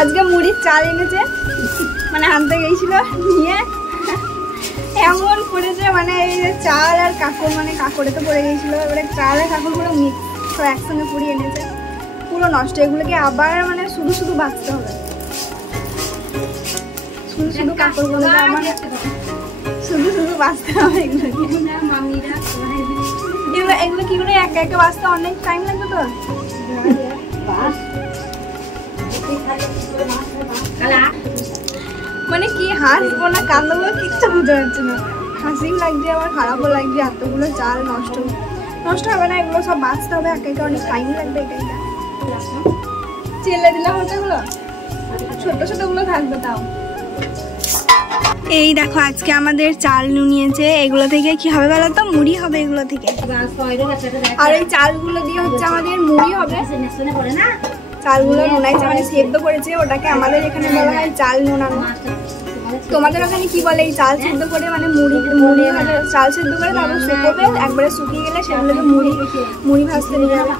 আজকে মুড়ির চাল এনেছে, মানে আনতে গেছিল, নিয়ে এমন করেছে, মানে এই যে চাল আর কাকড়, মানে কাকড়ে তো পড়ে গেছিল, এবারে চাল আর কাকড় পুরো মিক্স সব একসঙ্গে পুড়িয়ে এনেছে, পুরো নষ্ট। এগুলোকে আবার মানে শুধু শুধু বাঁচতে হবে, শুধু শুধু কাকড়গুলোকে আমার শুধু শুধু বাঁচতে হবে এগুলোকে। এগুলো কি করে একা একা বাঁচতে অনেক টাইম লাগবে তো। মানে কি হাসবো না কাঁদবো কিচ্ছু বুঝতে পারছি না, হাসিও লাগছে আবার খারাপও লাগছে, এতগুলো চাল নষ্ট হবে না, এগুলো সব বাঁচতে হবে একা একা, অনেক টাইম লাগবে একা একা। চেলে দিলাম ওটাগুলো, ছোট ছোট গুলো থাকবে তাও। এই দেখো আজকে আমাদের চাল নুনিয়েছে, এগুলো থেকে কি হবে বলো তো, মুড়ি হবে এগুলো থেকে। আর এই চালগুলো দিয়ে হচ্ছে আমাদের মুড়ি হবে। চালগুলো নুনাইছে মানে সেদ্ধ করেছে, ওটাকে আমাদের এখানে বলা হয় চাল নুনানো। তোমাদের ওখানে কি বলে? এই চাল সেদ্ধ করে মানে মুড়ি চাল সেদ্ধ করে তারপর শুকোবে, একবারে শুকিয়ে গেলে সেগুলোকে মুড়ি ভাজতে নিয়ে যাবে।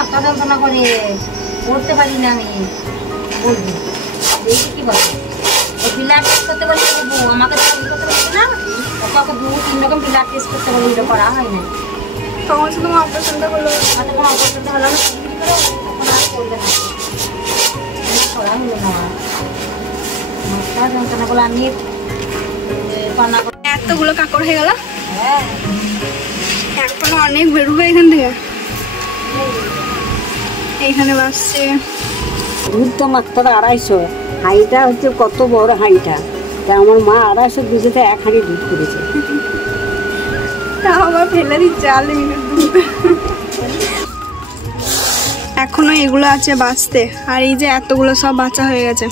মাথা যন্ত্রণা করে পড়তে পারি না আমি, বলবি কি বলে ব্লাড টেস্ট করতে বলে আমাকে করতে পারছি না, ওকে 2-3 রকম ব্লাড টেস্ট করতে বলে, এটা করা হয় না। তখন শুধু অপারেশনটা হলো, তখন অপারেশনটা হলো না, তখন আর করবে না, করা হলো না। মাথা যন্ত্রণা বলে আমি কান্না করে। এতগুলো কাকড় হয়ে গেল, হ্যাঁ এখনো অনেক বেরোবে এখান থেকে। এইখানে বাসছে দুধ তো মাত্র 250, হাঁড়িটা হচ্ছে কত বড় হাঁড়িটা, তা আমার মা 250 দুধেতে 1 হাঁড়ি দুধ করেছে, তা আবার ফেলে দিচ্ছে দুধ। এখনো এগুলো আছে বাঁচতে, আর এই যে এতগুলো সব বাঁচা হয়ে গেছে।